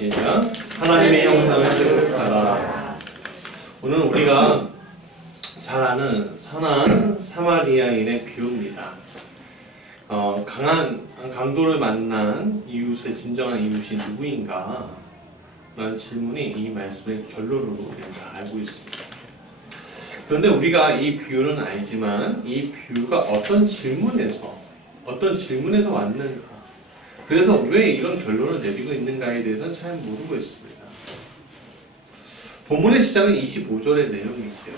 시작. 하나님의 형상을 띠룩하라. 오늘 우리가 잘 선한 사마리아인의 비유입니다. 강도를 만난 이웃의 진정한 이웃이 누구인가? 라는 질문이 이 말씀의 결론으로 우리는 다 알고 있습니다. 그런데 우리가 이 비유는 알지만 이 비유가 어떤 질문에서 왔는가? 그래서 왜 이런 결론을 내리고 있는가에 대해서는 잘 모르고 있습니다. 본문의 시작은 25절의 내용이지요.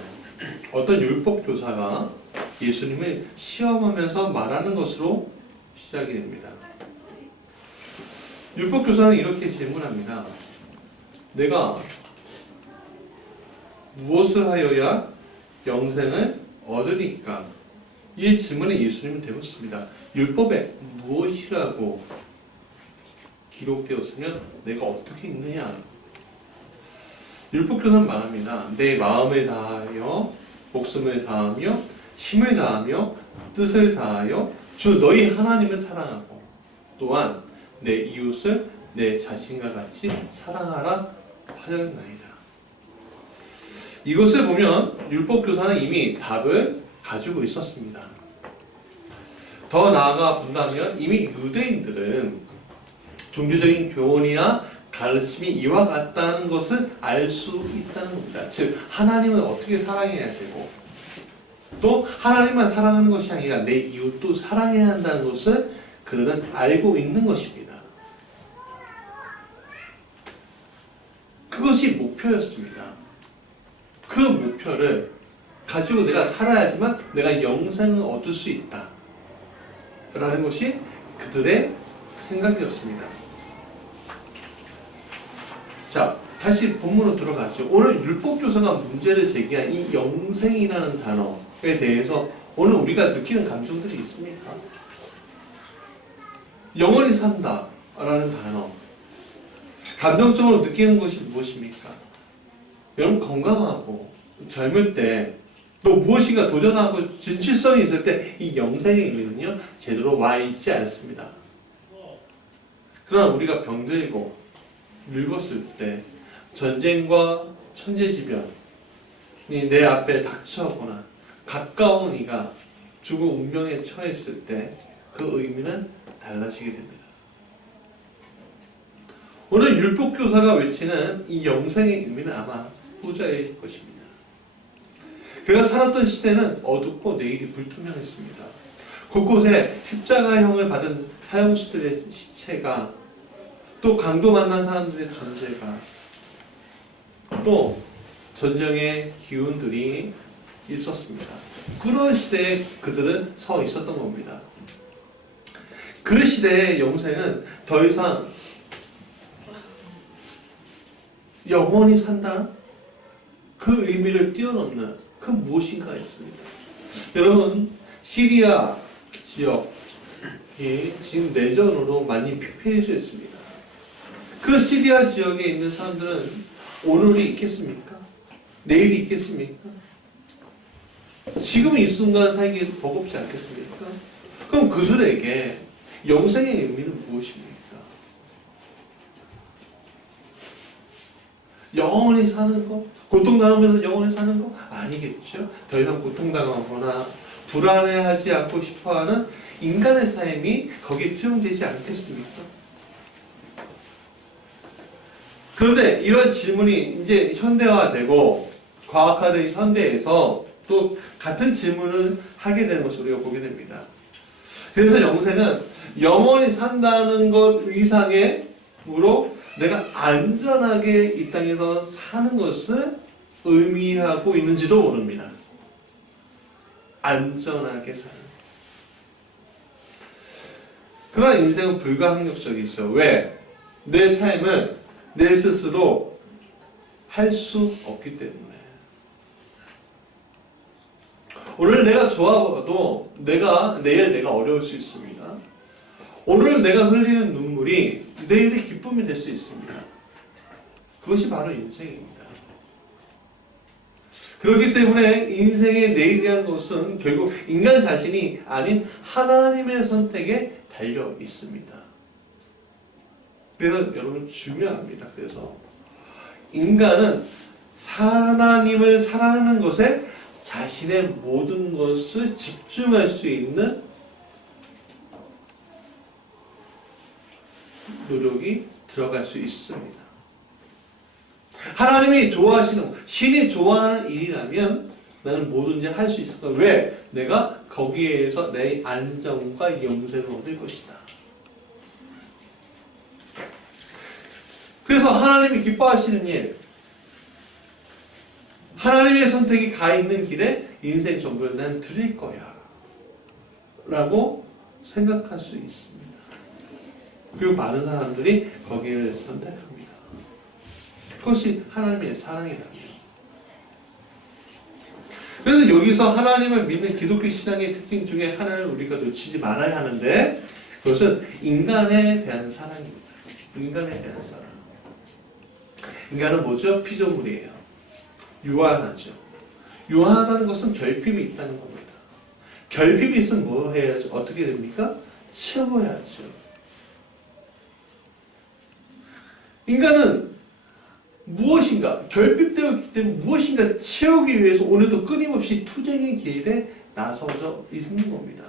어떤 율법교사가 예수님을 시험하면서 말하는 것으로 시작이 됩니다. 율법교사는 이렇게 질문합니다. 내가 무엇을 하여야 영생을 얻으니까? 이 질문에 예수님은 대묻습니다. 율법에 무엇이라고 기록되었으면 내가 어떻게 읽느냐? 율법교사는 말합니다. 내 마음을 다하여 목숨을 다하며 힘을 다하며 뜻을 다하여 주 너희 하나님을 사랑하고 또한 내 이웃을 내 자신과 같이 사랑하라 하였나이다. 이것을 보면 율법교사는 이미 답을 가지고 있었습니다. 더 나아가 본다면 이미 유대인들은 종교적인 교훈이나 가르침이 이와 같다는 것을 알 수 있다는 겁니다. 즉 하나님을 어떻게 사랑해야 되고 또 하나님만 사랑하는 것이 아니라 내 이웃도 사랑해야 한다는 것을 그들은 알고 있는 것입니다. 그것이 목표였습니다. 그 목표를 가지고 내가 살아야지만 내가 영생을 얻을 수 있다 라는 것이 그들의 생각이었습니다. 자, 다시 본문으로 들어가죠. 오늘 율법교사가 문제를 제기한 이 영생이라는 단어에 대해서 오늘 우리가 느끼는 감정들이 있습니까? 영원히 산다 라는 단어, 감정적으로 느끼는 것이 무엇입니까? 여러분 건강하고 젊을 때 또 무엇인가 도전하고 진실성이 있을 때 이 영생의 의미는요 제대로 와 있지 않습니다. 그러나 우리가 병들고 늙었을 때 전쟁과 천재지변이 내 앞에 닥쳐오거나 가까운 이가 죽을 운명에 처했을 때 그 의미는 달라지게 됩니다. 오늘 율법교사가 외치는 이 영생의 의미는 아마 후자일 것입니다. 그가 살았던 시대는 어둡고 내일이 불투명했습니다. 곳곳에 십자가형을 받은 사형수들의 시체가 또 강도 만난 사람들의 존재가 또 전쟁의 기운들이 있었습니다. 그런 시대에 그들은 서 있었던 겁니다. 그 시대의 영생은 더 이상 영원히 산다? 그 의미를 뛰어넘는 그 무엇인가 있습니다. 여러분 시리아 지역이 지금 내전으로 많이 피폐해져 있습니다. 그 시리아 지역에 있는 사람들은 오늘이 있겠습니까? 내일이 있겠습니까? 지금 이 순간 살기에도 버겁지 않겠습니까? 그럼 그들에게 영생의 의미는 무엇입니까? 영원히 사는 거? 고통당하면서 영원히 사는 거? 아니겠죠. 더 이상 고통당하거나 불안해하지 않고 싶어하는 인간의 삶이 거기에 투영되지 않겠습니까? 그런데 이런 질문이 이제 현대화되고 과학화된 현대에서 또 같은 질문을 하게 되는 것을 우리가 보게 됩니다. 그래서 영생은 영원히 산다는 것 이상으로 내가 안전하게 이 땅에서 사는 것을 의미하고 있는지도 모릅니다. 안전하게 사는. 그러나 인생은 불가항력적이죠. 왜? 내 삶을 내 스스로 할 수 없기 때문에. 오늘 내가 좋아도 내일 내가 어려울 수 있습니다. 오늘 내가 흘리는 눈물이 내일의 기쁨이 될 수 있습니다. 그것이 바로 인생입니다. 그렇기 때문에 인생의 내일이라는 것은 결국 인간 자신이 아닌 하나님의 선택에 달려 있습니다. 그래서 여러분 중요합니다. 그래서 인간은 하나님을 사랑하는 것에 자신의 모든 것을 집중할 수 있는 노력이 들어갈 수 있습니다. 하나님이 좋아하시는, 신이 좋아하는 일이라면 나는 뭐든지 할 수 있을 거야. 왜? 내가 거기에서 내 안정과 영생을 얻을 것이다. 그래서 하나님이 기뻐하시는 일, 하나님의 선택이 가 있는 길에 인생 전부를 난 드릴 거야 라고 생각할 수 있습니다. 그리고 많은 사람들이 거기를 선택합니다. 그것이 하나님의 사랑이라는 거예요. 그래서 여기서 하나님을 믿는 기독교 신앙의 특징 중에 하나를 우리가 놓치지 말아야 하는데, 그것은 인간에 대한 사랑입니다. 인간에 대한 사랑. 인간은 뭐죠? 피조물이에요. 유한하죠. 유한하다는 것은 결핍이 있다는 겁니다. 결핍이 있으면 뭐 해야죠? 어떻게 됩니까? 채워야죠. 인간은 무엇인가, 결핍되었기 때문에 무엇인가 채우기 위해서 오늘도 끊임없이 투쟁의 길에 나서져 있는 겁니다.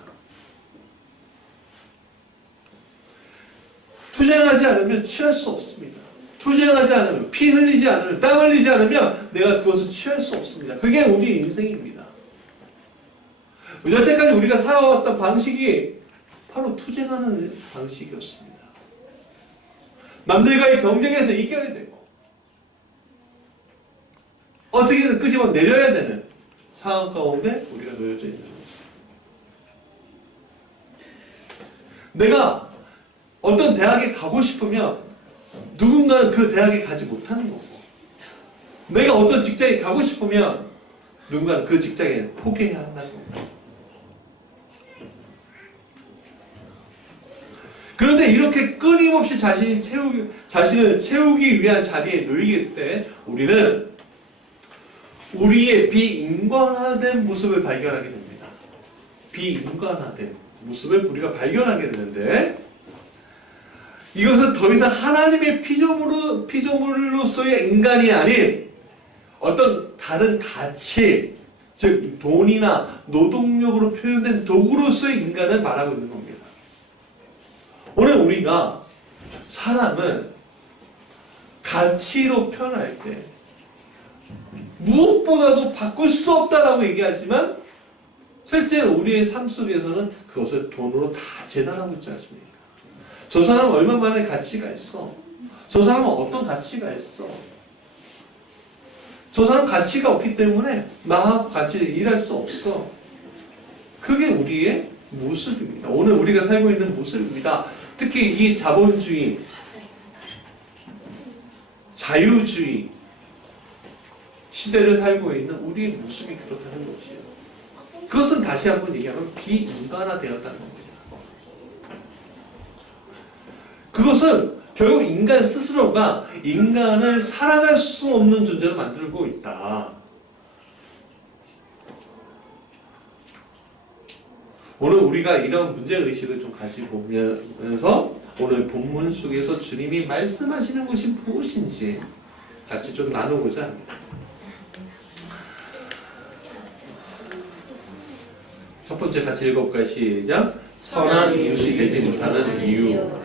투쟁하지 않으면 취할 수 없습니다. 투쟁하지 않으면, 피 흘리지 않으면, 땀 흘리지 않으면 내가 그것을 취할 수 없습니다. 그게 우리 인생입니다. 여태까지 우리가 살아왔던 방식이 바로 투쟁하는 방식이었습니다. 남들과의 경쟁에서 이겨야 되고 어떻게든 끄집어 내려야 되는 상황 가운데 우리가 놓여져 있는 거죠. 내가 어떤 대학에 가고 싶으면 누군가는 그 대학에 가지 못하는 거고, 내가 어떤 직장에 가고 싶으면 누군가는 그 직장에 포기해야 한다는 거고. 그런데 이렇게 끊임없이 자신을 채우기 위한 자리에 놓이게 때 우리는 우리의 비인간화된 모습을 발견하게 됩니다. 비인간화된 모습을 우리가 발견하게 되는데, 이것은 더 이상 하나님의 피조물로서의 인간이 아닌 어떤 다른 가치, 즉 돈이나 노동력으로 표현된 도구로서의 인간을 말하고 있는 겁니다. 오늘 우리가 사람을 가치로 표현할 때 무엇보다도 바꿀 수 없다라고 얘기하지만 실제로 우리의 삶 속에서는 그것을 돈으로 다 재단하고 있지 않습니까? 저 사람은 얼마만의 가치가 있어? 저 사람은 어떤 가치가 있어? 저 사람 가치가 없기 때문에 나하고 같이 일할 수 없어. 그게 우리의 모습입니다. 오늘 우리가 살고 있는 모습입니다. 특히 이 자본주의, 자유주의 시대를 살고 있는 우리의 모습이 그렇다는 것이에요. 그것은 다시 한번 얘기하면 비인간화되었다는 겁니다. 그것은 결국 인간 스스로가 인간을 사랑할 수 없는 존재로 만들고 있다. 오늘 우리가 이런 문제의식을 좀 가지고 보면서 오늘 본문 속에서 주님이 말씀하시는 것이 무엇인지 같이 좀 나누고자 합니다. 첫 번째 같이 읽어볼까요? 시작. 선한 이웃이 되지 못하는 이유.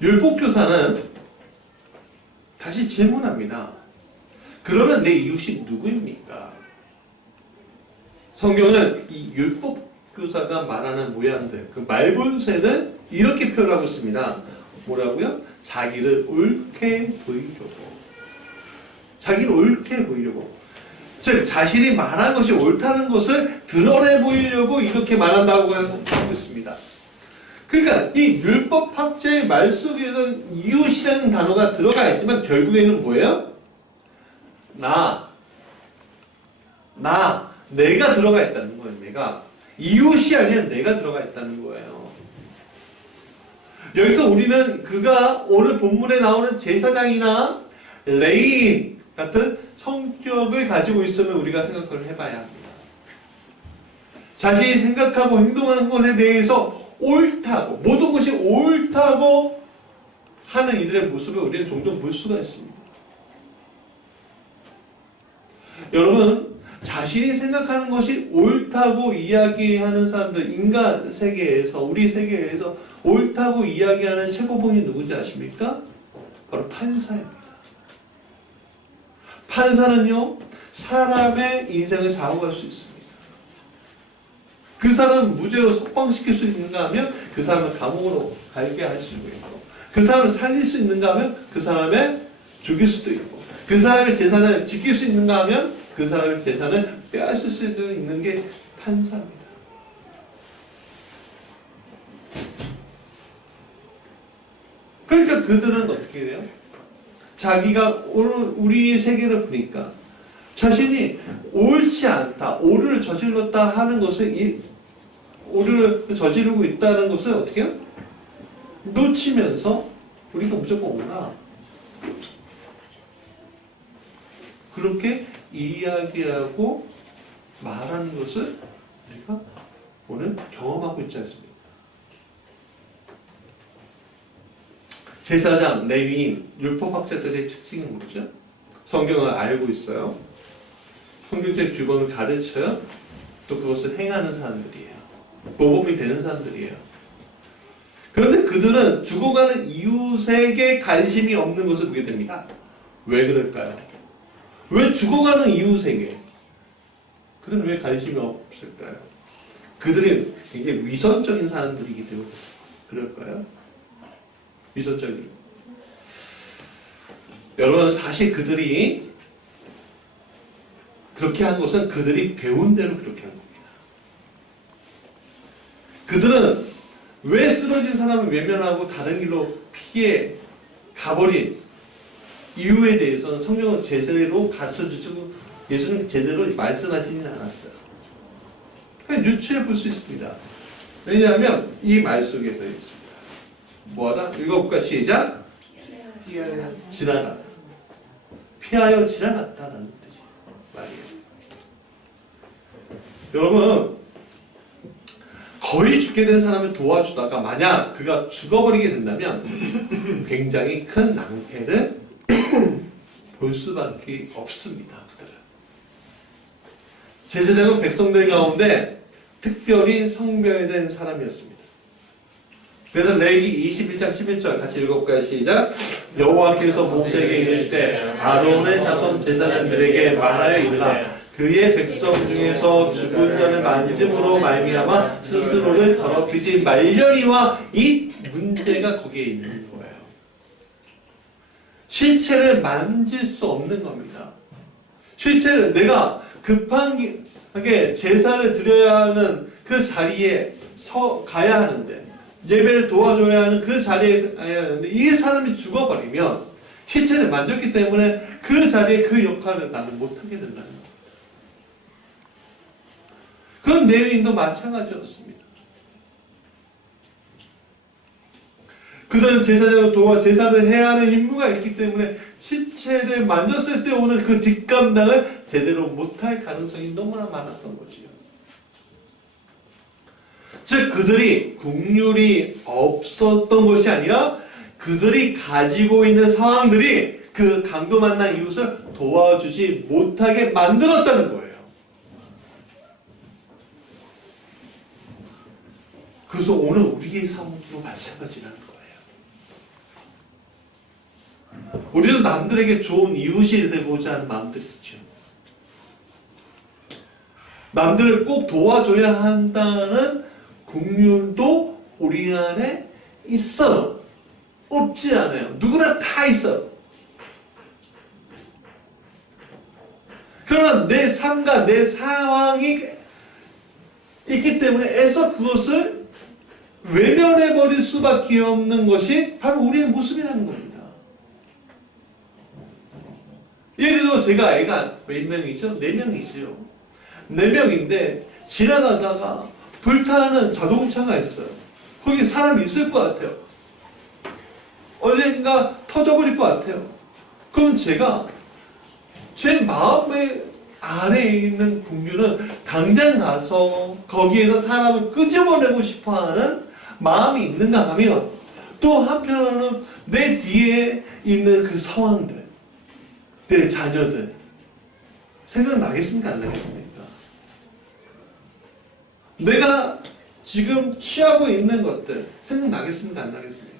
율법교사는 다시 질문합니다. 그러면 내 이웃이 누구입니까? 성경은 이 율법교사가 말하는 모양들, 그 말본새는 이렇게 표현하고 있습니다. 뭐라고요? 자기를 옳게 보이려고. 자기를 옳게 보이려고. 즉 자신이 말한 것이 옳다는 것을 드러내 보이려고 이렇게 말한다고 하고 있습니다. 그러니까 이 율법학자의 말 속에는 이웃이라는 단어가 들어가 있지만 결국에는 뭐예요? 내가 들어가 있다는 거예요. 내가. 이웃이 아니라 내가 들어가 있다는 거예요. 여기서 우리는 그가 오늘 본문에 나오는 제사장이나 레위인 같은 성격을 가지고 있으면 우리가 생각을 해봐야 합니다. 자신이 생각하고 행동하는 것에 대해서 옳다고, 모든 것이 옳다고 하는 이들의 모습을 우리는 종종 볼 수가 있습니다. 여러분, 자신이 생각하는 것이 옳다고 이야기하는 사람들, 인간 세계에서, 우리 세계에서 옳다고 이야기하는 최고봉이 누군지 아십니까? 바로 판사입니다. 판사는요, 사람의 인생을 좌우할 수 있습니다. 그 사람을 무죄로 석방시킬 수 있는가 하면 그 사람을 감옥으로 가게 할 수도 있고, 그 사람을 살릴 수 있는가 하면 그 사람을 죽일 수도 있고, 그 사람의 재산을 지킬 수 있는가 하면 그 사람의 재산을 빼앗을 수도 있는 게 판사입니다. 그러니까 그들은 어떻게 돼요? 자기가 오늘 우리 세계를 보니까 자신이 옳지 않다, 오류를 저질렀다 하는 것을 오류를 저지르고 있다는 것을 어떻게 해요? 놓치면서 우리가 무조건 옳아. 그렇게 이야기하고 말하는 것을 우리가 오늘 경험하고 있지 않습니까? 제사장, 레위인, 율법학자들의 특징이 뭐죠? 성경을 알고 있어요. 성경적 규범을 가르쳐요. 또 그것을 행하는 사람들이에요. 모범이 되는 사람들이에요. 그런데 그들은 죽어가는 이웃에게 관심이 없는 것을 보게 됩니다. 왜 그럴까요? 왜 죽어가는 이웃에게? 그들은 왜 관심이 없을까요? 그들은 굉장히 위선적인 사람들이기 때문에 그럴까요? 위선적인. 여러분, 사실 그들이 그렇게 한 것은 그들이 배운 대로 그렇게 한 겁니다. 그들은 왜 쓰러진 사람을 외면하고 다른 길로 피해 가버린 이유에 대해서는 성경은 제대로 가르쳐주고 예수는 제대로 말씀하시지는 않았어요. 그냥 유추해 볼 수 있습니다. 왜냐하면 이 말 속에서 있습니다. 뭐하다? 읽어볼까? 시작. 피하여 지나가다. 피하여 지나갔다라는 뜻이 말이에요. 여러분, 거의 죽게 된 사람을 도와주다가 만약 그가 죽어버리게 된다면 굉장히 큰 낭패를 볼 수밖에 없습니다. 그들은. 제사장은 백성들 가운데 특별히 성별된 사람이었습니다. 그래서 레위기 21장 11절 같이 읽어볼까요? 시작. 여호와께서 모세에게 이르시되 아론의 자손 제사장들에게 말하여 이르라. 그의 백성 중에서 죽은 자를 만짐으로 말미암아 스스로를 더럽히지 말려니와 이 문제가 거기에 있는 거예요. 실체를 만질 수 없는 겁니다. 실체를 내가 급하게 제사를 드려야 하는 그 자리에 가야 하는데 예배를 도와줘야 하는 그 자리에 가야 하는데 이 사람이 죽어버리면 실체를 만졌기 때문에 그 자리에 그 역할을 나는 못하게 된다는 거예요. 그건 레위인도 마찬가지였습니다. 그들은 제사장을 도와 제사를 해야 하는 임무가 있기 때문에 시체를 만졌을 때 오는 그 뒷감당을 제대로 못할 가능성이 너무나 많았던 거지요. 즉 그들이 국률이 없었던 것이 아니라 그들이 가지고 있는 상황들이 그 강도 만난 이웃을 도와주지 못하게 만들었다는 거예요. 그래서 오늘 우리의 상황도 마찬가지라는 거예요. 우리도 남들에게 좋은 이웃이 되고자 하는 마음들이 있죠. 남들을 꼭 도와줘야 한다는 국률도 우리 안에 있어요. 없지 않아요. 누구나 다 있어요. 그러나 내 삶과 내 상황이 있기 때문에 애써 그것을 외면해버릴 수밖에 없는 것이 바로 우리의 모습이라는 겁니다. 예를 들어 제가 애가 몇 명이죠? 4명이죠. 4명인데 지나가다가 불타는 자동차가 있어요. 거기 사람이 있을 것 같아요. 언젠가 터져버릴 것 같아요. 그럼 제가 제 마음의 아래에 있는 국류는 당장 가서 거기에서 사람을 끄집어내고 싶어하는 마음이 있는가 하면 또 한편으로는 내 뒤에 있는 그 상황들, 내 자녀들 생각나겠습니까? 안 나겠습니까? 내가 지금 취하고 있는 것들 생각나겠습니까? 안 나겠습니까?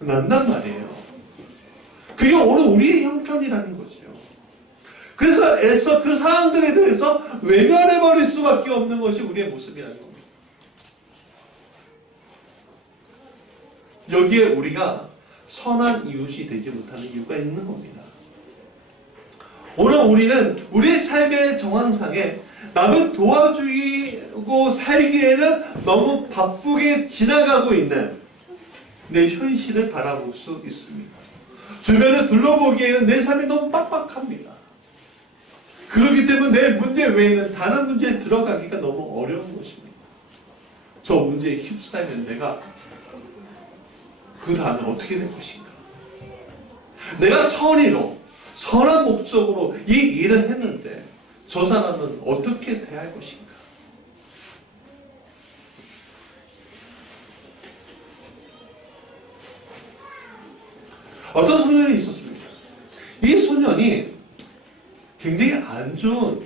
난단 말이에요. 그게 오늘 우리의 형편이라는 거죠. 그래서 애써 그 상황들에 대해서 외면해버릴 수밖에 없는 것이 우리의 모습이라는 겁니다. 여기에 우리가 선한 이웃이 되지 못하는 이유가 있는 겁니다. 오늘 우리는 우리의 삶의 정황상에 남을 도와주고 살기에는 너무 바쁘게 지나가고 있는 내 현실을 바라볼 수 있습니다. 주변을 둘러보기에는 내 삶이 너무 빡빡합니다. 그렇기 때문에 내 문제 외에는 다른 문제에 들어가기가 너무 어려운 것입니다. 저 문제에 휩싸이면 내가 그 다음에 어떻게 될 것인가? 내가 선의로 선한 목적으로 이 일을 했는데 저 사람은 어떻게 대할 것인가? 어떤 소년이 있었습니다. 이 소년이 굉장히 안 좋은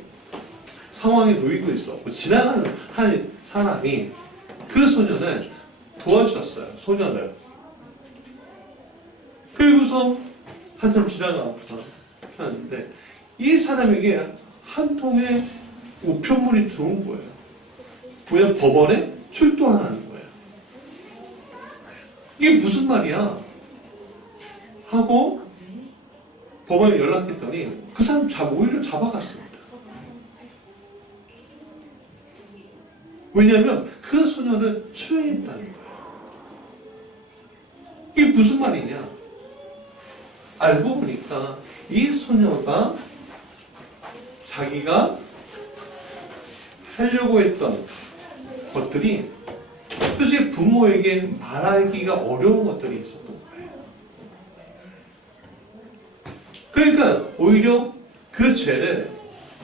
상황에 놓이고 있었고 지나가는 한 사람이 그 소년을 도와주었어요. 소년을. 그리고서 한참 지나가서 하는데 이 사람에게 한 통의 우편물이 들어온 거예요. 그냥 법원에 출두하라는 거예요. 이게 무슨 말이야? 하고 법원에 연락했더니 그 사람 오히려 잡아갔습니다. 왜냐하면 그 소년을 추행했다는 거예요. 이게 무슨 말이냐? 알고 보니까 이 소녀가 자기가 하려고 했던 것들이 솔직히 부모에게 말하기가 어려운 것들이 있었던 거예요. 그러니까 오히려 그 죄를,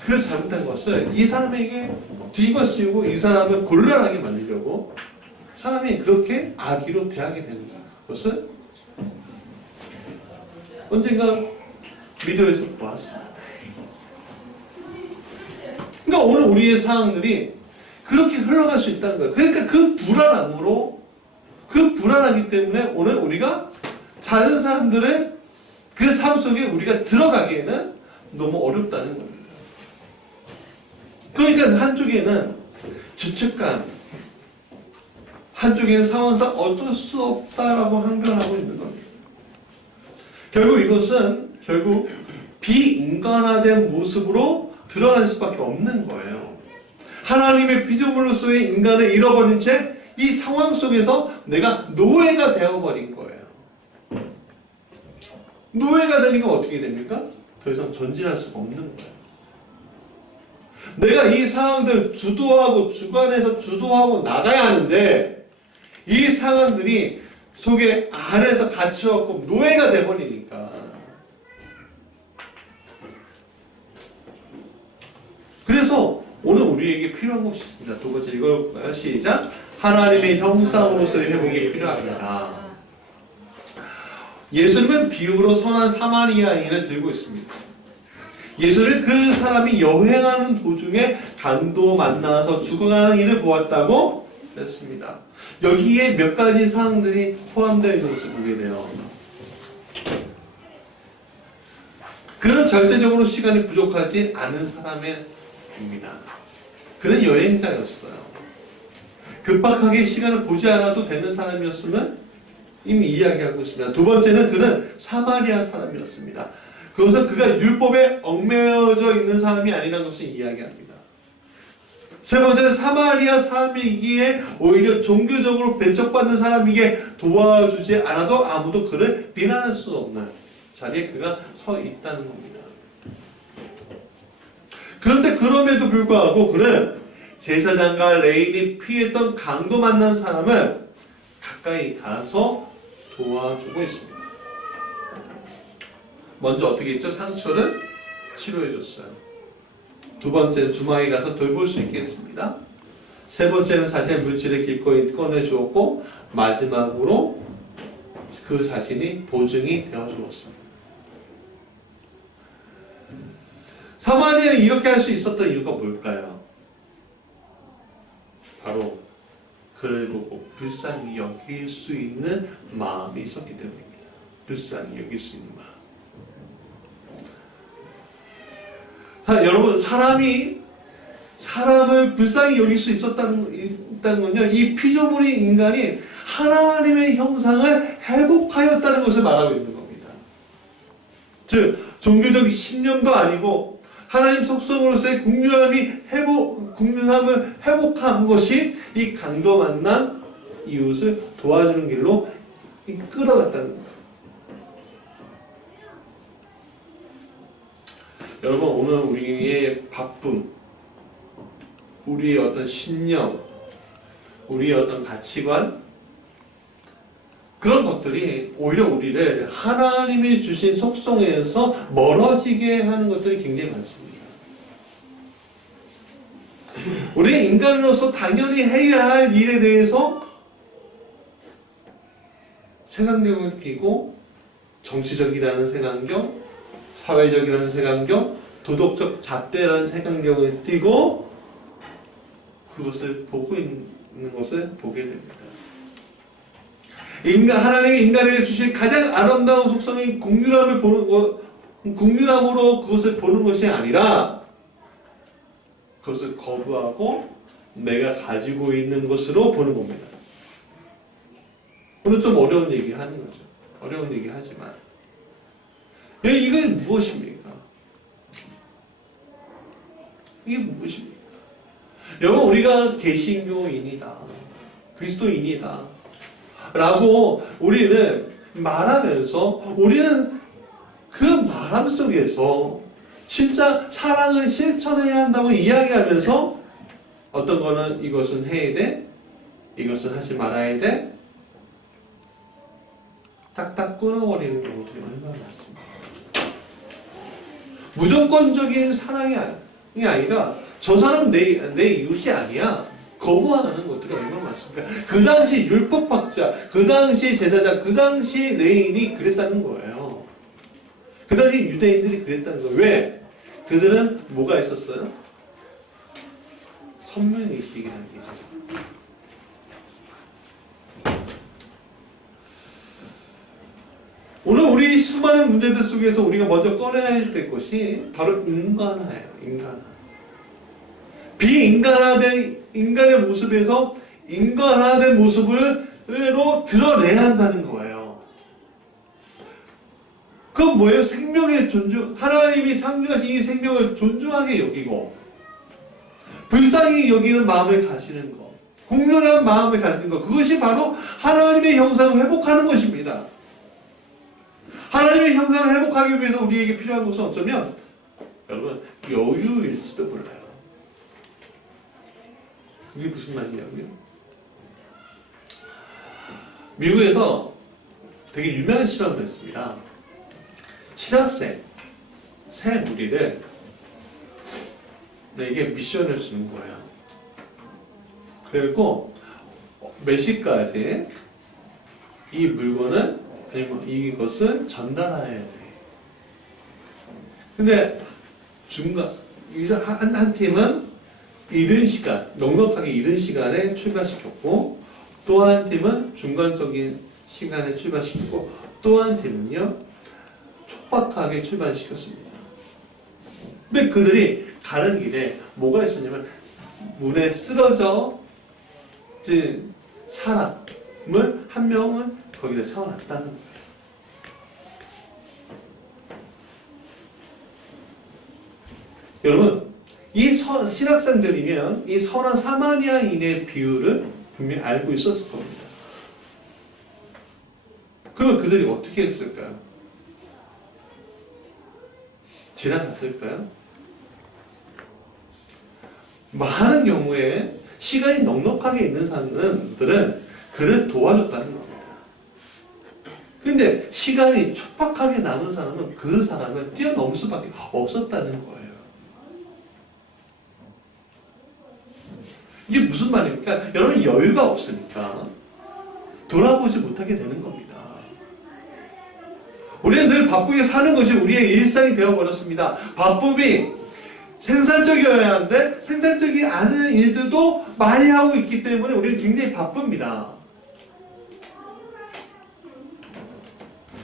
그 잘못한 것을 이 사람에게 뒤집어 씌우고 이 사람을 곤란하게 만들려고 사람이 그렇게 악의로 대하게 되는 것을 언젠가 미디어에서 보았습니다. 그러니까 오늘 우리의 상황들이 그렇게 흘러갈 수 있다는 거예요. 그러니까 그 불안함으로, 그 불안하기 때문에 오늘 우리가 다른 사람들의 그 삶 속에 우리가 들어가기에는 너무 어렵다는 겁니다. 그러니까 한쪽에는 죄책감, 한쪽에는 상황상 어쩔 수 없다라고 항변하고 있는 겁니다. 결국 이것은 결국 비인간화된 모습으로 드러날 수밖에 없는 거예요. 하나님의 피조물로서의 인간을 잃어버린 채 이 상황 속에서 내가 노예가 되어버린 거예요. 노예가 되니까 어떻게 됩니까? 더 이상 전진할 수가 없는 거예요. 내가 이 상황들을 주도하고 주관해서 주도하고 나가야 하는데 이 상황들이 속에 안에서 갇혀갖고 노예가 돼버리니까 그래서 오늘 우리에게 필요한 것이 있습니다. 두 번째 이거 시작. 하나님의 형상으로서의 회복이 필요합니다. 예수님은 비유로 선한 사마리아인을 들고 있습니다. 예수는 그 사람이 여행하는 도중에 강도 만나서 죽어가는 일을 보았다고 했습니다. 여기에 몇 가지 사항들이 포함되어 있는 것을 보게 돼요. 그는 절대적으로 시간이 부족하지 않은 사람입니다. 그는 여행자였어요. 급박하게 시간을 보지 않아도 되는 사람이었으면 이미 이야기하고 있습니다. 두 번째는 그는 사마리아 사람이었습니다. 그것은 그가 율법에 얽매여져 있는 사람이 아니라는 것을 이야기합니다. 세 번째는 사마리아 사람이기에 오히려 종교적으로 배척받는 사람이기에 도와주지 않아도 아무도 그를 비난할 수 없는 자리에 그가 서 있다는 겁니다. 그런데 그럼에도 불구하고 그는 제사장과 레인이 피했던 강도 만난 사람을 가까이 가서 도와주고 있습니다. 먼저 어떻게 했죠? 상처를 치료해줬어요. 두 번째는 주막에 가서 돌볼 수 있게 했습니다. 세 번째는 자신의 물질을 기꺼이 꺼내주었고 마지막으로 그 자신이 보증이 되어주었습니다. 사마리아는 이렇게 할 수 있었던 이유가 뭘까요? 바로 그를 보고 불쌍히 여길 수 있는 마음이 있었기 때문입니다. 불쌍히 여길 수 있는 마음. 여러분, 사람을 불쌍히 여길 수 있다는 건요, 이 피조물인 인간이 하나님의 형상을 회복하였다는 것을 말하고 있는 겁니다. 즉, 종교적 신념도 아니고, 하나님 속성으로서의 국률함을 회복한 것이 이 강도 만난 이웃을 도와주는 길로 끌어갔다는 거예요. 여러분, 오늘 우리의 바쁨, 우리의 어떤 신념, 우리의 어떤 가치관, 그런 것들이 오히려 우리를 하나님이 주신 속성에서 멀어지게 하는 것들이 굉장히 많습니다. 우리 인간으로서 당연히 해야 할 일에 대해서 색안경을 끼고 정치적이라는 색안경, 사회적이라는 색안경, 도덕적 잣대라는 색안경을 띄고 그것을 보고 있는 것을 보게 됩니다. 하나님이 인간에게 주신 가장 아름다운 속성인 국률함을 보는 것, 국률함으로 그것을 보는 것이 아니라 그것을 거부하고 내가 가지고 있는 것으로 보는 겁니다. 오늘 좀 어려운 얘기 하는 거죠. 어려운 얘기 하지만 이건 무엇입니까? 이게 무엇입니까? 여러분, 우리가 개신교인이다, 그리스도인이다 라고 우리는 말하면서 우리는 그 말함 속에서 진짜 사랑을 실천해야 한다고 이야기하면서 어떤 거는 이것은 해야 돼, 이것은 하지 말아야 돼, 딱딱 끊어버리는 경우들이 얼마나 많습니다. 무조건적인 사랑이 아니라 저 사람 내 이웃이 아니야, 거부하는 것들이 얼마나 많습니까? 그 당시 율법학자, 그 당시 제사장, 그 당시 레인이 그랬다는 거예요. 그 당시 유대인들이 그랬다는 거예요. 왜? 그들은 뭐가 있었어요? 선명의식이라는 게 있었어요. 오늘 우리 수많은 문제들 속에서 우리가 먼저 꺼내야 될 것이 바로 인간화예요. 인간화. 비인간화된 인간의 모습에서 인간화된 모습으로 드러내야 한다는 거예요. 그건 뭐예요? 생명의 존중, 하나님이 상주하신 이 생명을 존중하게 여기고 불쌍히 여기는 마음을 가지는 것, 공존한 마음을 가지는 것, 그것이 바로 하나님의 형상을 회복하는 것입니다. 하나님의 형상을 회복하기 위해서 우리에게 필요한 것은 어쩌면 여러분 여유일지도 몰라요. 그게 무슨 말이냐고요? 미국에서 되게 유명한 실험을 했습니다. 실학생 세 무리를 이게 미션을 주는 거예요. 그리고 몇 시까지 이 물건을, 아니면 이것을 전달해야 돼. 근데 한 팀은 이른 시간, 넉넉하게 이른 시간에 출발시켰고, 또 한 팀은 중간적인 시간에 출발시키고, 또 한 팀은요 촉박하게 출발시켰습니다. 근데 그들이 가는 길에 뭐가 있었냐면 문에 쓰러져 사람을 한 명은 거기다 세워놨다는 거예요. 여러분, 이 신학생들이면 이 선한 사마리아인의 비유를 분명히 알고 있었을 겁니다. 그러면 그들이 어떻게 했을까요? 지나갔을까요? 많은 경우에 시간이 넉넉하게 있는 사람들은 그를 도와줬다는 겁니다. 근데 시간이 촉박하게 남은 사람은 그 사람을 뛰어넘을 수밖에 없었다는 거예요. 이게 무슨 말입니까? 여러분, 여유가 없으니까 돌아보지 못하게 되는 겁니다. 우리는 늘 바쁘게 사는 것이 우리의 일상이 되어버렸습니다. 바쁨이 생산적이어야 하는데 생산적이 않은 일들도 많이 하고 있기 때문에 우리는 굉장히 바쁩니다.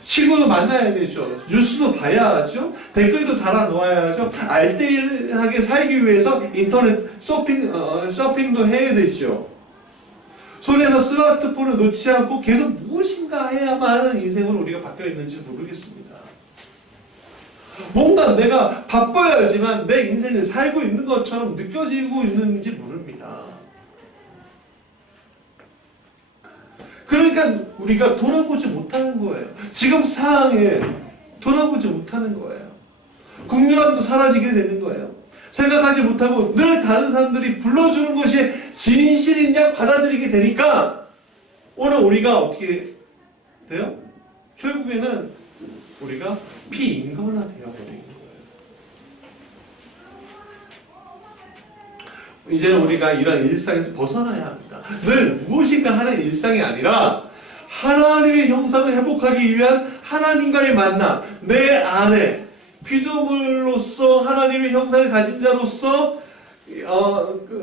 친구도 만나야 되죠. 뉴스도 봐야 하죠. 댓글도 달아 놓아야 하죠. 알뜰하게 살기 위해서 인터넷 서핑도 해야 되죠. 손에서 스마트폰을 놓지 않고 계속 무엇인가 해야만 하는 인생으로 우리가 바뀌어 있는지 모르겠습니다. 뭔가 내가 바빠야지만 내 인생을 살고 있는 것처럼 느껴지고 있는지 모릅니다. 그런 그러니까 우리가 돌아보지 못하는 거예요. 지금 상황에 돌아보지 못하는 거예요. 국률함도 사라지게 되는 거예요. 생각하지 못하고 늘 다른 사람들이 불러주는 것이 진실이냐 받아들이게 되니까 오늘 우리가 어떻게 돼요? 결국에는 우리가 비인간화 되어버리는 거예요. 이제는 우리가 이런 일상에서 벗어나야 합니다. 늘 무엇인가 하는 일상이 아니라 하나님의 형상을 회복하기 위한 하나님과의 만남, 내 안에 피조물로서 하나님의 형상을 가진 자로서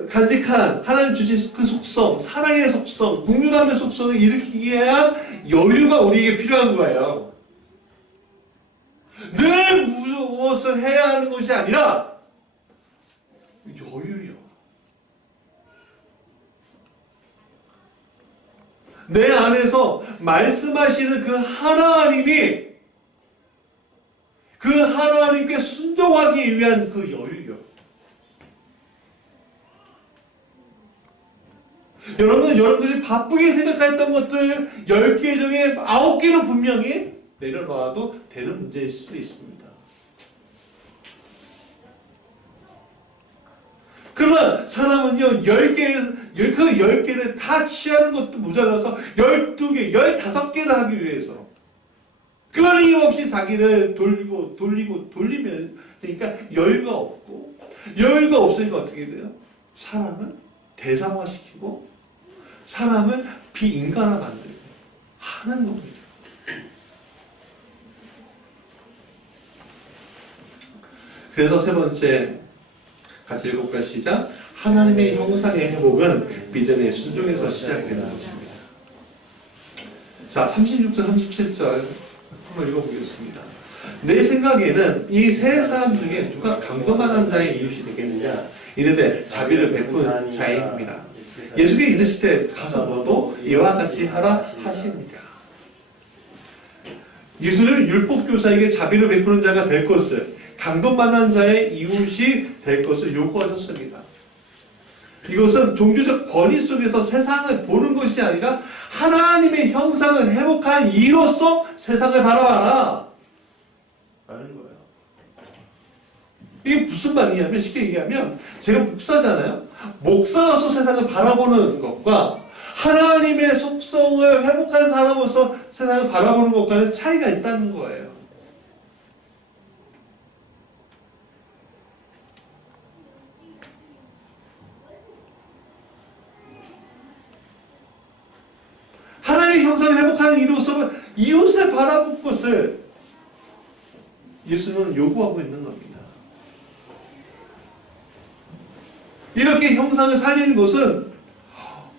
간직한 하나님 주신 그 속성, 사랑의 속성, 국률함의 속성을 일으키기 위한 여유가 우리에게 필요한 거예요. 늘 무엇을 해야 하는 것이 아니라 여유요. 내 안에서 말씀하시는 그 하나님이 그 하나님께 순종하기 위한 그 여유요. 여러분들이 바쁘게 생각했던 것들 10개 중에 9개는 분명히 내려놔도 되는 문제일 수도 있습니다. 그러나 사람은요, 10개, 그 10개를 다 취하는 것도 모자라서 12개, 15개를 하기 위해서 끊임없이 자기를 돌리면 그러니까 여유가 없고, 여유가 없으니까 어떻게 돼요? 사람을 대상화시키고 사람을 비인간화 만들고 하는 겁니다. 그래서 세 번째 같이 읽어볼까요? 시작. 하나님의 형상의 회복은 믿음의 순종에서 시작되는 것입니다. 자, 36절, 37절 한번 읽어보겠습니다. 내 생각에는 이 세 사람 중에 누가 강건한 자의 이웃이 되겠느냐? 이르되 자비를 베푼 자입니다. 예수께 이르시되 가서 너도 이와 같이 하라 하십니다. 예수는 율법교사에게 자비를 베푸는 자가 될 것을, 강건만한 자의 이웃이 될 것을 요구하셨습니다. 이것은 종교적 권위 속에서 세상을 보는 것이 아니라 하나님의 형상을 회복한 이로서 세상을 바라봐라 라는 거예요. 이게 무슨 말이냐면, 쉽게 얘기하면 제가 목사잖아요. 목사로서 세상을 바라보는 것과 하나님의 속성을 회복한 사람으로서 세상을 바라보는 것과는 차이가 있다는 거예요. 하나님의 형상을 회복하는 이로서 이웃을 바라볼 것을 예수는 요구하고 있는 겁니다. 이렇게 형상을 살리는 것은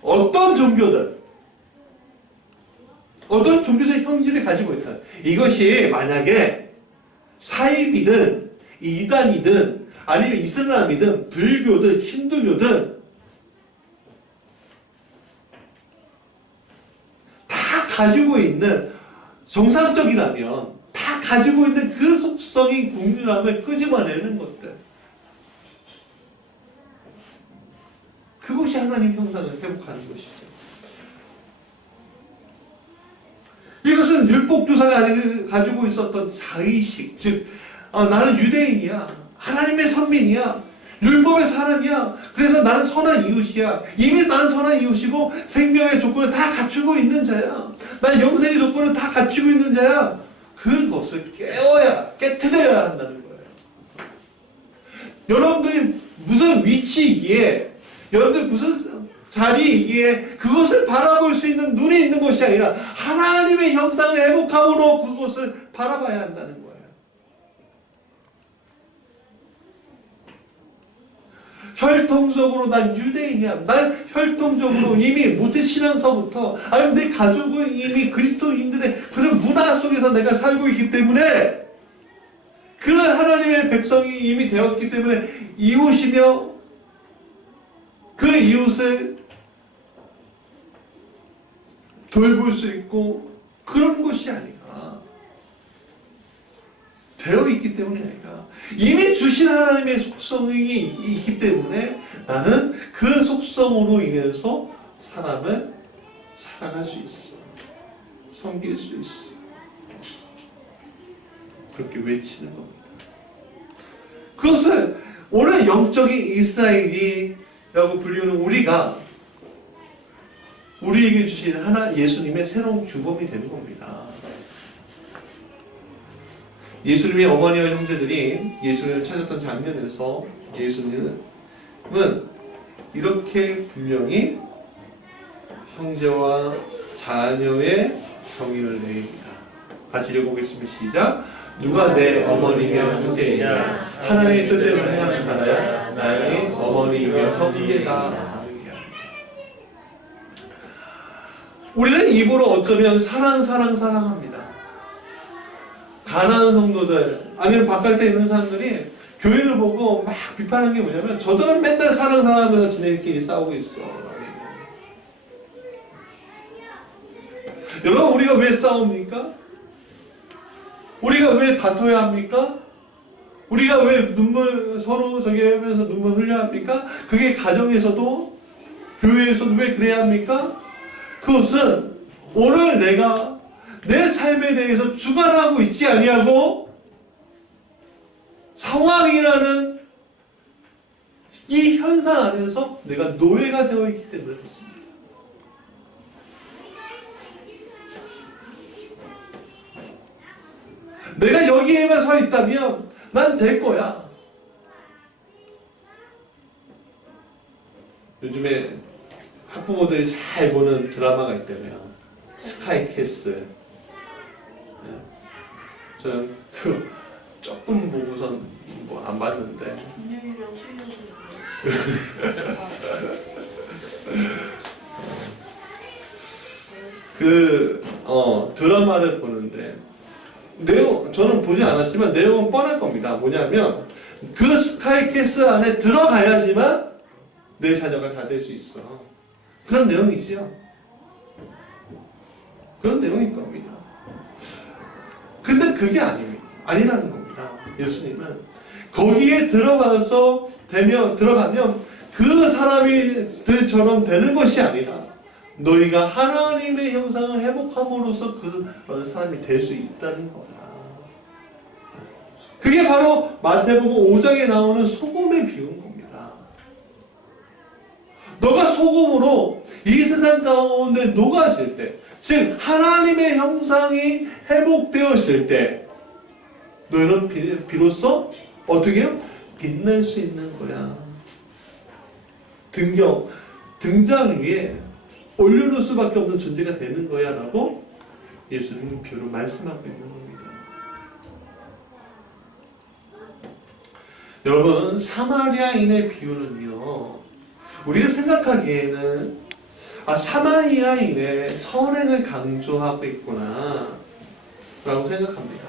어떤 종교든 어떤 종교적 형질을 가지고 있다. 이것이 만약에 사입이든 이단이든 아니면 이슬람이든 불교든 힌두교든 다 가지고 있는, 정상적이라면 다 가지고 있는 그 속성인 국률함을 끄집어내는 것들, 그것이 하나님 형상을 회복하는 것이죠. 이것은 율법교사가 가지고 있었던 자의식, 즉 나는 유대인이야, 하나님의 선민이야, 율법의 사람이야, 그래서 나는 선한 이웃이야, 이미 나는 선한 이웃이고 생명의 조건을 다 갖추고 있는 자야, 나는 영생의 조건을 다 갖추고 있는 자야. 그것을 깨트려야 한다는 거예요. 여러분들이 무슨 위치이기에, 여러분들 무슨 자리이기에 그것을 바라볼 수 있는 눈이 있는 것이 아니라 하나님의 형상을 회복함으로 그것을 바라봐야 한다는 거예요. 혈통적으로 난 유대인이야, 난 혈통적으로 이미 모태신앙서부터, 아니면 내 가족은 이미 그리스도인들의 그런 문화 속에서 내가 살고 있기 때문에 그 하나님의 백성이 이미 되었기 때문에 이웃이며 그 이웃을 돌볼 수 있고 그런 것이 아니라, 되어 있기 때문이 아니라 이미 주신 하나님의 속성이 있기 때문에 나는 그 속성으로 인해서 사람을 살아갈 수 있어. 섬길 수 있어. 그렇게 외치는 겁니다. 그것을 오늘 영적인 이스라엘이라고 불리는 우리에게 주신 하나 예수님의 새로운 규범이 되는 겁니다. 예수님의 어머니와 형제들이 예수님을 찾았던 장면에서 예수님은 이렇게 분명히 형제와 자녀의 정의를 내립니다. 같이 읽어보겠습니다. 시작. 누가 내 어머니며 형제이냐 하나님의 뜻대로 행하는 자라야 나의 어머니이며 형제다. 우리는 입으로 어쩌면 사랑합니다. 가난한 성도들 아니면 바깥에 있는 사람들이 교회를 보고 막 비판하는 게 뭐냐면 저들은 맨날 사랑하면서 지네끼리 싸우고 있어. 여러분 우리가 왜 싸웁니까? 우리가 왜 다퉈야 합니까? 우리가 왜 서로 저기 하면서 눈물 흘려야 합니까? 그게 가정에서도 교회에서도 왜 그래야 합니까? 그것은 오늘 내가 내 삶에 대해서 주관하고 있지 아니하고 상황이라는 이 현상 안에서 내가 노예가 되어 있기 때문에 그렇습니다. 내가 여기에만 서 있다면 난 될 거야. 요즘에 학부모들이 잘 보는 드라마가 있다면 스카이캐슬. 저는 조금 보고선 뭐 안 봤는데. 드라마를 보는데 저는 보지 않았지만 내용은 뻔할 겁니다. 뭐냐면 그 스카이캐슬 안에 들어가야지만 내 자녀가 잘 될 수 있어. 그런 내용이지요. 그런 내용일 겁니다. 근데 그게 아니라는 겁니다. 예수님은 거기에 들어가면 그 사람들처럼 되는 것이 아니라 너희가 하나님의 형상을 회복함으로써 그 사람이 될 수 있다는 거야. 그게 바로 마태복음 5장에 나오는 소금의 비유인 겁니다. 너가 소금으로 이 세상 가운데 녹아질 때, 즉 하나님의 형상이 회복되었을 때 너희는 비로소 어떻게 해요? 빛날 수 있는 거야. 등장 위에 올려놓을 수밖에 없는 존재가 되는 거야 라고 예수님은 비유로 말씀하고 있는 겁니다. 여러분 사마리아인의 비유는요 우리가 생각하기에는 사마리아인의 선행을 강조하고 있구나 라고 생각합니다.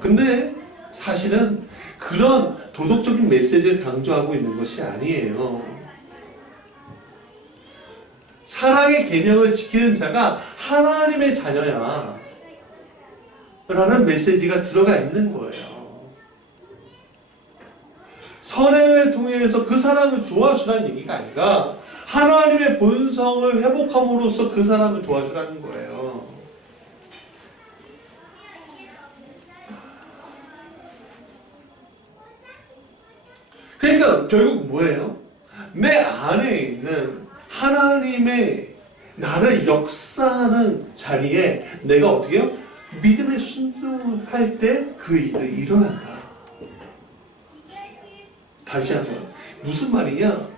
근데 사실은 그런 도덕적인 메시지를 강조하고 있는 것이 아니에요. 사랑의 계명을 지키는 자가 하나님의 자녀야 라는 메시지가 들어가 있는 거예요. 선행을 통해서 그 사람을 도와주라는 얘기가 아니라 하나님의 본성을 회복함으로써 그 사람을 도와주라는 거예요. 그러니까 결국 뭐예요? 내 안에 있는 하나님의 나를 역사하는 자리에 내가 어떻게 해요? 믿음의 순종을 할 때 그 일이 일어난다. 다시 한번 무슨 말이냐?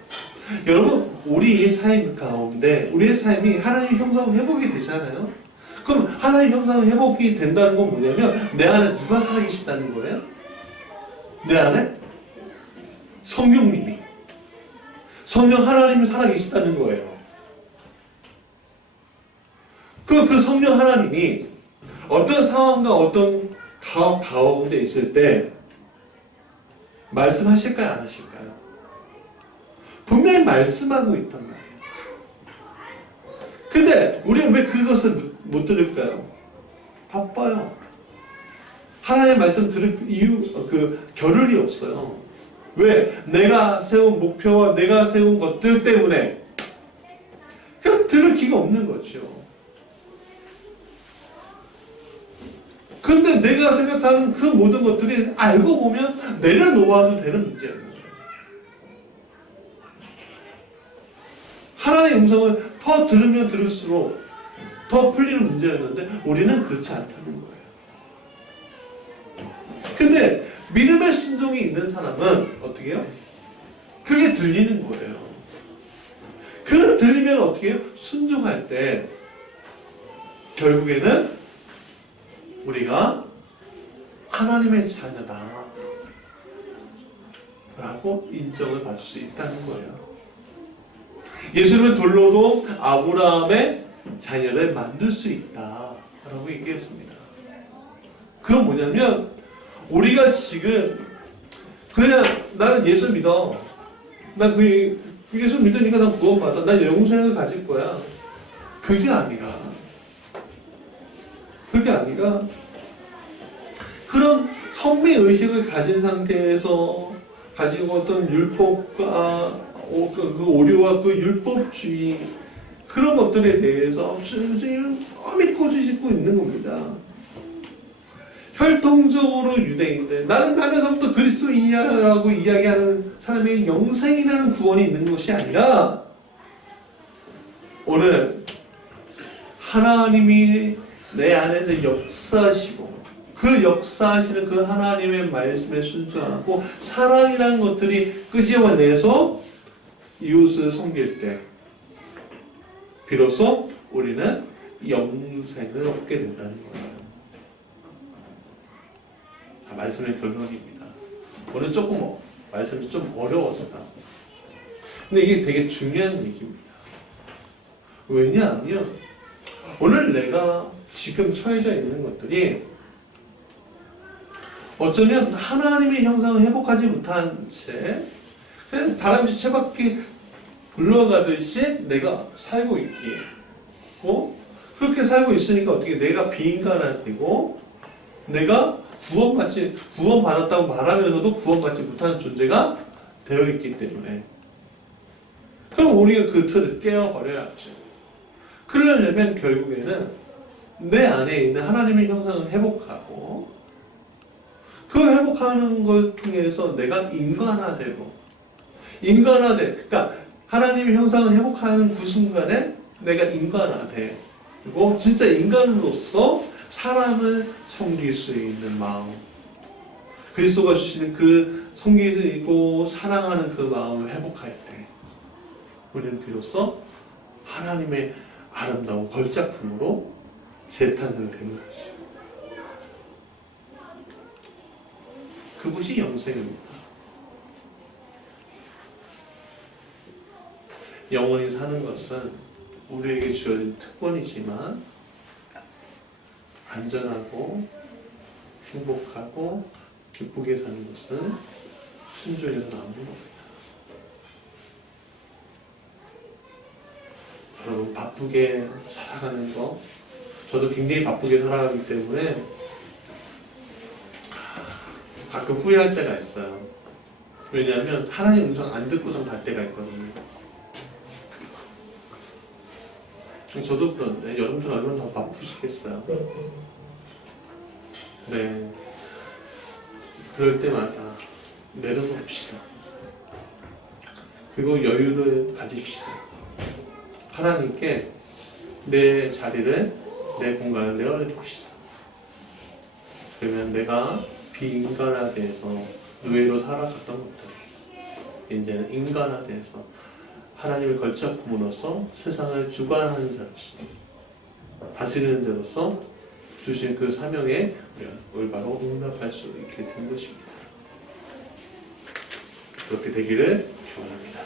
여러분 우리의 삶 가운데 우리의 삶이 하나님의 형상 회복이 되잖아요. 그럼 하나님의 형상 회복이 된다는 건 뭐냐면 내 안에 누가 살아계신다는 거예요? 내 안에? 성령님이 성령 하나님이 살아계시다는 거예요. 그 성령 하나님이 어떤 상황과 어떤 가운데 있을 때 말씀하실까요? 안 하실까요? 분명히 말씀하고 있단 말이에요. 근데 우리는 왜 그것을 못 들을까요? 바빠요. 하나님의 말씀 들을 겨를이 없어요. 왜? 내가 세운 목표와 내가 세운 것들 때문에 그냥 들을 의지가 없는 거죠. 근데 내가 생각하는 그 모든 것들이 알고 보면 내려놓아도 되는 문제예요. 하나님의 음성을 더 들으면 들을수록 더 풀리는 문제였는데 우리는 그렇지 않다는 거예요. 근데 믿음의 순종이 있는 사람은 어떻게 해요? 그게 들리는 거예요. 그 들리면 어떻게 해요? 순종할 때 결국에는 우리가 하나님의 자녀다 라고 인정을 받을 수 있다는 거예요. 예수님은 돌로도 아브라함의 자녀를 만들 수 있다 라고 얘기했습니다. 그건 뭐냐면 우리가 지금 그냥 나는 예수 믿어, 난 그 예수 믿으니까 난 구원받아, 난 영생을 가질 거야, 그게 아니라 그런 선미의식을 가진 상태에서 가지고 어떤 율법과 그 오류와 그 율법주의 그런 것들에 대해서 믿고 지고 있는 겁니다. 혈통적으로 유대인들, 나는 나면서부터 그리스도인이라고 이야기하는 사람의 영생이라는 구원이 있는 것이 아니라 오늘 하나님이 내 안에서 역사하시고 그 역사하시는 그 하나님의 말씀에 순종하고 사랑이라는 것들이 끄집어내서 이웃을 섬길 때 비로소 우리는 영생을 얻게 된다는 거예요. 말씀의 결론입니다. 오늘 조금 말씀이 좀 어려웠어요. 근데 이게 되게 중요한 얘기입니다. 왜냐하면 오늘 내가 지금 처해져 있는 것들이 어쩌면 하나님의 형상을 회복하지 못한 채 그냥 다람쥐 채바퀴 굴러가듯이 내가 살고 있고, 그렇게 살고 있으니까 어떻게 내가 비인간화되고 내가 구원받았다고 말하면서도 구원받지 못하는 존재가 되어 있기 때문에 그럼 우리가 그 틀을 깨어버려야죠. 그러려면 결국에는 내 안에 있는 하나님의 형상을 회복하고 그 회복하는 걸 통해서 내가 그러니까 하나님의 형상을 회복하는 그 순간에 내가 인간화되고 진짜 인간으로서 사람을 섬길 수 있는 마음, 그리스도가 주시는 그 섬기고 사랑하는 그 마음을 회복할 때 우리는 비로소 하나님의 아름다운 걸작품으로 재탄생되는 것이죠. 그것이 영생입니다. 영원히 사는 것은 우리에게 주어진 특권이지만 안전하고 행복하고 기쁘게 사는 것은 순종에서 나오는 겁니다. 여러분 바쁘게 살아가는 거, 저도 굉장히 바쁘게 살아가기 때문에 가끔 후회할 때가 있어요. 왜냐하면 하나님 음성 안 듣고선 갈 때가 있거든요. 저도 그런데 여러분들 얼마나 더 바쁘시겠어요. 네, 그럴 때마다 내려놓읍시다. 그리고 여유를 가집시다. 하나님께 내 자리를, 내 공간을 내어줍시다. 그러면 내가 비인간화돼서 노예로 살아갔던 것들이 이제는 인간화돼서 하나님의 걸작품으로서 세상을 주관하는 자로서 다스리는 자로서 주신 그 사명에 올바로 응답할 수 있게 된 것입니다. 그렇게 되기를 기원합니다.